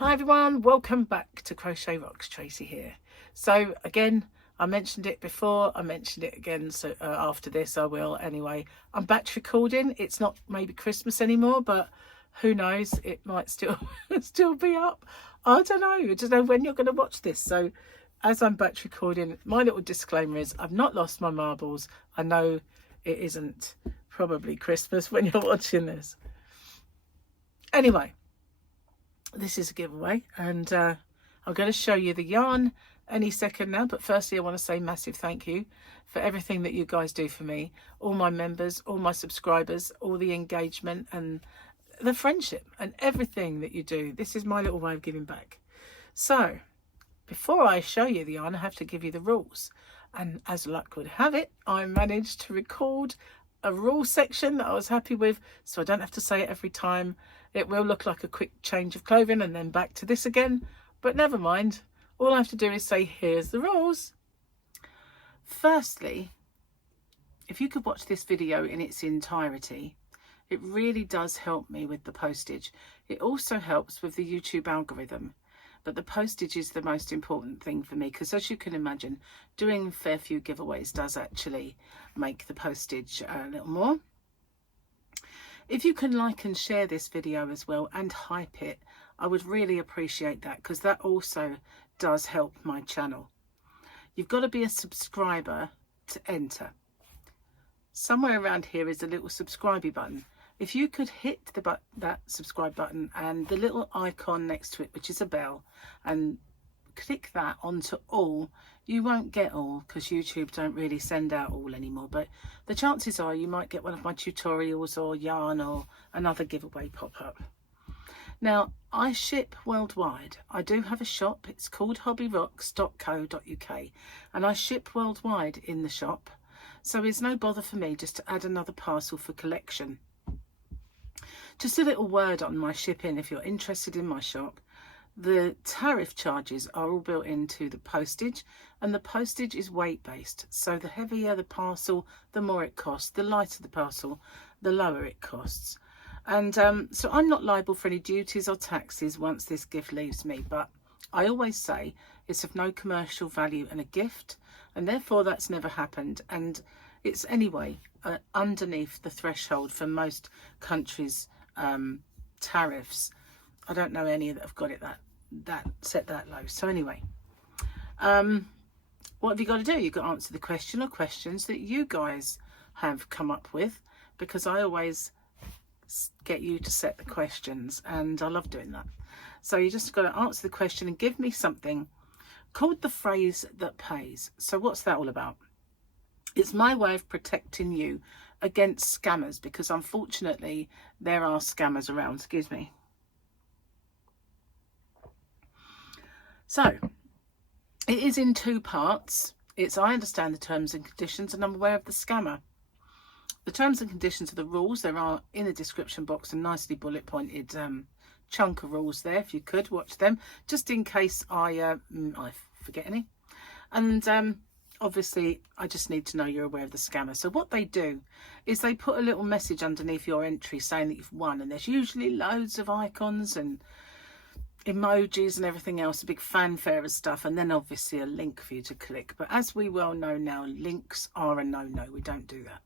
Hi everyone, welcome back to Crochet Rocks. Tracy here. So again, I mentioned it before, I mentioned it again, so after this I will anyway. I'm batch recording. It's not maybe Christmas anymore, but who knows, it might still be up. I don't know when you're going to watch this. So as I'm batch recording, my little disclaimer is I've not lost my marbles. I know it isn't probably Christmas when you're watching this. Anyway, this is a giveaway, and I'm going to show you the yarn any second now. But firstly, I want to say massive thank you for everything that you guys do for me, all my members, all my subscribers, all the engagement and the friendship and everything that you do. This is my little way of giving back. So before I show you the yarn, I have to give you the rules, and as luck would have it, I managed to record a rule section that I was happy with, so I don't have to say it every time. It will look like a quick change of clothing and then back to this again, but never mind. All I have to do is say, here's the rules. Firstly, if you could watch this video in its entirety, it really does help me with the postage. It also helps with the YouTube algorithm, but the postage is the most important thing for me, because as you can imagine, doing a fair few giveaways does actually make the postage a little more. If you can like and share this video as well and hype it, I would really appreciate that, because that also does help my channel. You've got to be a subscriber to enter. Somewhere around here is a little subscribe button. If you could hit that subscribe button and the little icon next to it, which is a bell, and click that onto all, you won't get all because YouTube don't really send out all anymore, but the chances are you might get one of my tutorials or yarn or another giveaway pop up. Now, I ship worldwide. I do have a shop. It's called hobbyrocks.co.uk, and I ship worldwide in the shop, so it's no bother for me just to add another parcel for collection. Just a little word on my shipping if you're interested in my shop. The tariff charges are all built into the postage, and the postage is weight based. So the heavier the parcel, the more it costs. The lighter the parcel, the lower it costs. And so I'm not liable for any duties or taxes once this gift leaves me. But I always say it's of no commercial value and a gift, and therefore that's never happened. And it's anyway underneath the threshold for most countries' tariffs. I don't know any that have got it that set that low. So anyway, what have you got to do? You've got to answer the question or questions that you guys have come up with, because I always get you to set the questions and I love doing that. So you just got to answer the question and give me something called the phrase that pays. So what's that all about? It's my way of protecting you against scammers, because unfortunately there are scammers around. Excuse me. So it is in two parts. It's I understand the terms and conditions, and I'm aware of the scammer. The terms and conditions are the rules. There are in the description box a nicely bullet pointed chunk of rules there. If you could watch them, just in case I forget any. And obviously I just need to know you're aware of the scammer. So what they do is they put a little message underneath your entry saying that you've won, and there's usually loads of icons and emojis and everything else, a big fanfare of stuff, and then obviously a link for you to click. But as we well know now, links are a no-no. We don't do that.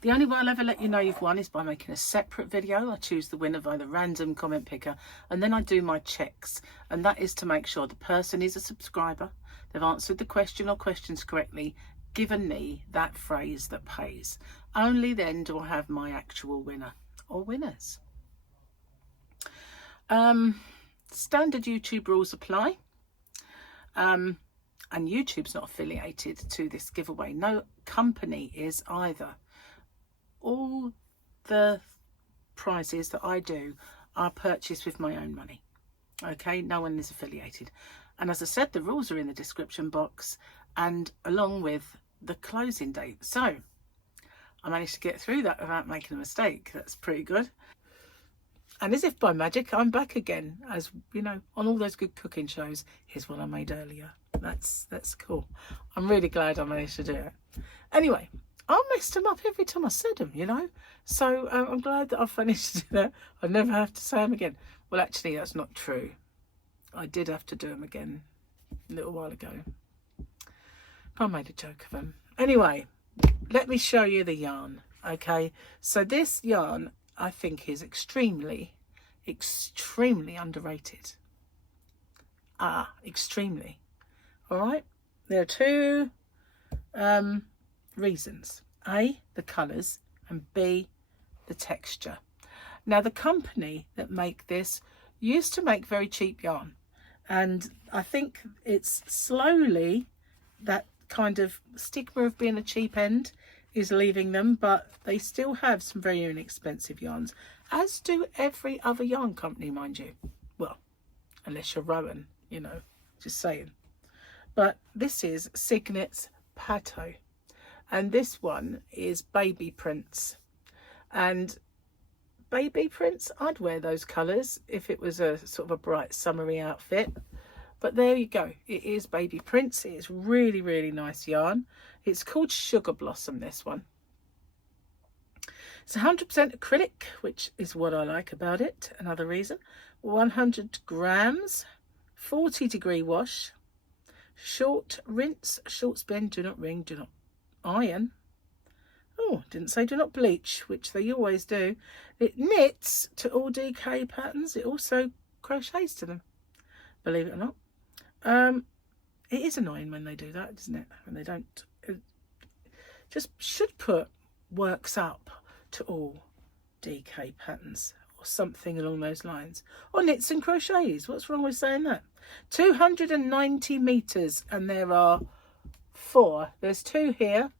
The only way I'll ever let you know you've won is by making a separate video. I choose the winner by the random comment picker, and then I do my checks, and that is to make sure the person is a subscriber, they've answered the question or questions correctly, given me that phrase that pays. Only then do I have my actual winner or winners. Standard YouTube rules apply, and YouTube's not affiliated to this giveaway. No company is either. All the prizes that I do are purchased with my own money. Okay, no one is affiliated. And as I said, the rules are in the description box, and along with the closing date. So I managed to get through that without making a mistake. That's pretty good. And as if by magic, I'm back again, as you know, on all those good cooking shows. Here's one I made earlier. That's cool. I'm really glad I managed to do it. Anyway, I messed them up every time I said them, you know. So I'm glad that I've managed to do that. I never have to say them again. Well, actually, that's not true. I did have to do them again a little while ago. I made a joke of them. Anyway, let me show you the yarn. Okay, so this yarn I think is extremely underrated. Extremely. All right, there are two reasons: A, the colours, and B, the texture. Now, the company that make this used to make very cheap yarn, and I think it's slowly, that kind of stigma of being a cheap end is leaving them, but they still have some very inexpensive yarns, as do every other yarn company, mind you. Well, unless you're Rowan, you know, just saying. But this is Signet's Pateau, and this one is baby prints. And baby prints, I'd wear those colours if it was a sort of a bright summery outfit. But there you go, it is baby prints. It's really nice yarn. It's called Sugar Blossom, this one. It's 100% acrylic, which is what I like about it. Another reason. 100 grams, 40-degree wash, short rinse, short spin, do not wring, do not iron. Oh, didn't say do not bleach, which they always do. It knits to all DK patterns. It also crochets to them, believe it or not. It is annoying when they do that, isn't it? When they don't. Just should put works up to all DK patterns or something along those lines. Or knits and crochets. What's wrong with saying that? 290 meters, and there are 4. There's 2 here.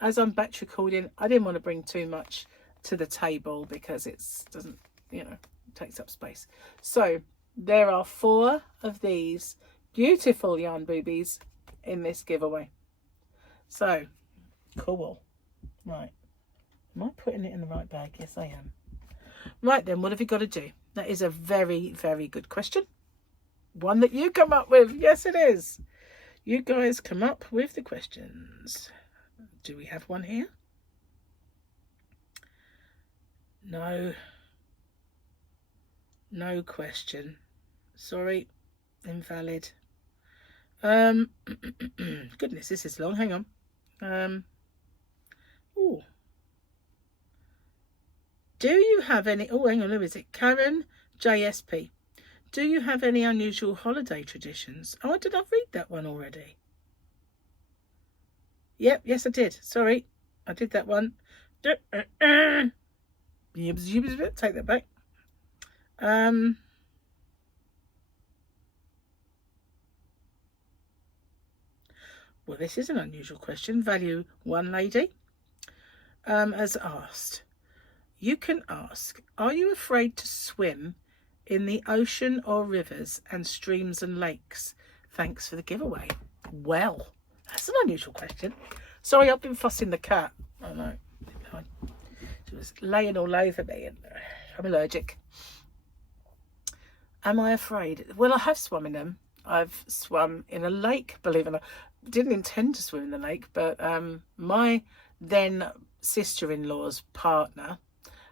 As I'm batch recording, I didn't want to bring too much to the table because it doesn't, you know, takes up space. So there are 4 of these beautiful yarn boobies in this giveaway. So cool. Right, am I putting it in the right bag? Yes, I am. Right then, what have you got to do? That is a very good question. One that you come up with. Yes, it is. You guys come up with the questions. Do we have one here? No question. Sorry, invalid. Goodness, this is long. Hang on. Oh, do you have any? Oh, hang on. Who is it? Karen JSP. Do you have any unusual holiday traditions? Oh, did I read that one already? Yep, yes, I did. Sorry, I did that one. Take that back. Well, this is an unusual question. Value 1 lady has asked. You can ask, are you afraid to swim in the ocean or rivers and streams and lakes? Thanks for the giveaway. Well, that's an unusual question. Sorry, I've been fussing the cat. I know. She was laying all over me and I'm allergic. Am I afraid? Well, I have swum in them. I've swum in a lake, believe it or not. Didn't intend to swim in the lake, but my then sister-in-law's partner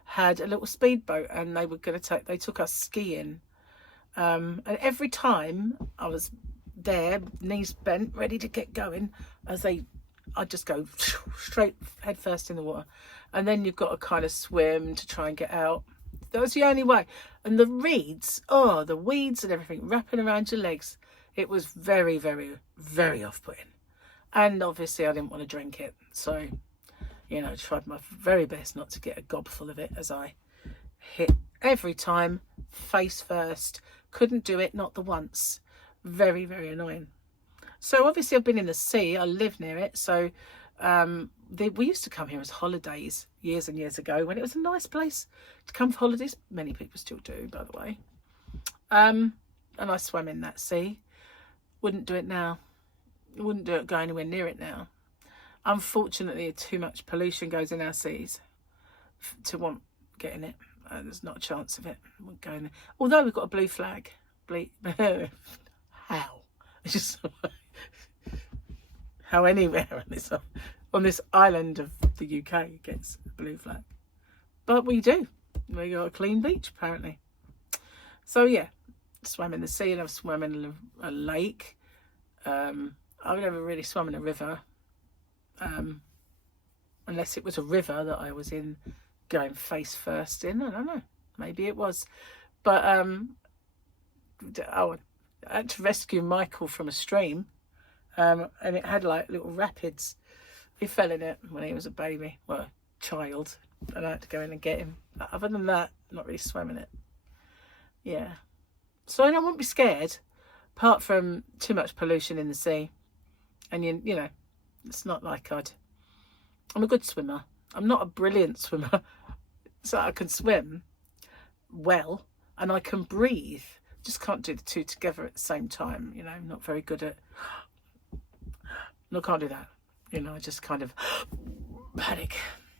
had a little speedboat and they were going to they took us skiing. And every time I was there, knees bent, ready to get going, I'd just go straight head first in the water. And then you've got to kind of swim to try and get out. That was the only way. And the reeds, oh, the weeds and everything wrapping around your legs. It was very off-putting. And obviously I didn't want to drink it. So, you know, tried my very best not to get a gob full of it as I hit every time, face first. Couldn't do it, not the once. Very annoying. So obviously I've been in the sea. I live near it. So we used to come here as holidays years and years ago when it was a nice place to come for holidays. Many people still do, by the way. And I swam in that sea. Wouldn't do it now. Wouldn't do it, go anywhere near it now. Unfortunately, too much pollution goes in our seas to want getting it. There's not a chance of it going there. Although we've got a blue flag. How? It's just how anywhere on this. on this island of the UK gets a blue flag. But we do. We got a clean beach, apparently. So, yeah, swam in the sea, and I've swum in a lake. I've never really swum in a river. Unless it was a river that I was in going face first in. I don't know. Maybe it was. But I had to rescue Michael from a stream. And it had like little rapids. He fell in it when he was a baby. Well, a child. And I had to go in and get him. But other than that, not really swimming it. Yeah. So I won't be scared. Apart from too much pollution in the sea. And, you know, it's not like I'm a good swimmer. I'm not a brilliant swimmer. So I can swim well and I can breathe. Just can't do the two together at the same time. You know, I'm not very good at... No, can't do that. You know, I just kind of panic.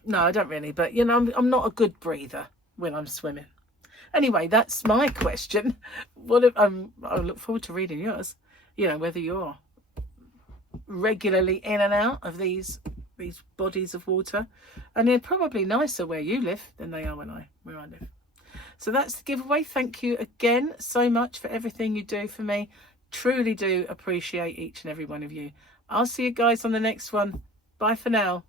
No, I don't really. But, you know, I'm not a good breather when I'm swimming. Anyway, that's my question. I look forward to reading yours. You know, whether you're regularly in and out of these bodies of water, and they're probably nicer where you live than they are where I live. So that's the giveaway. Thank you again so much for everything you do for me. Truly do appreciate each and every one of you. I'll see you guys on the next one. Bye for now.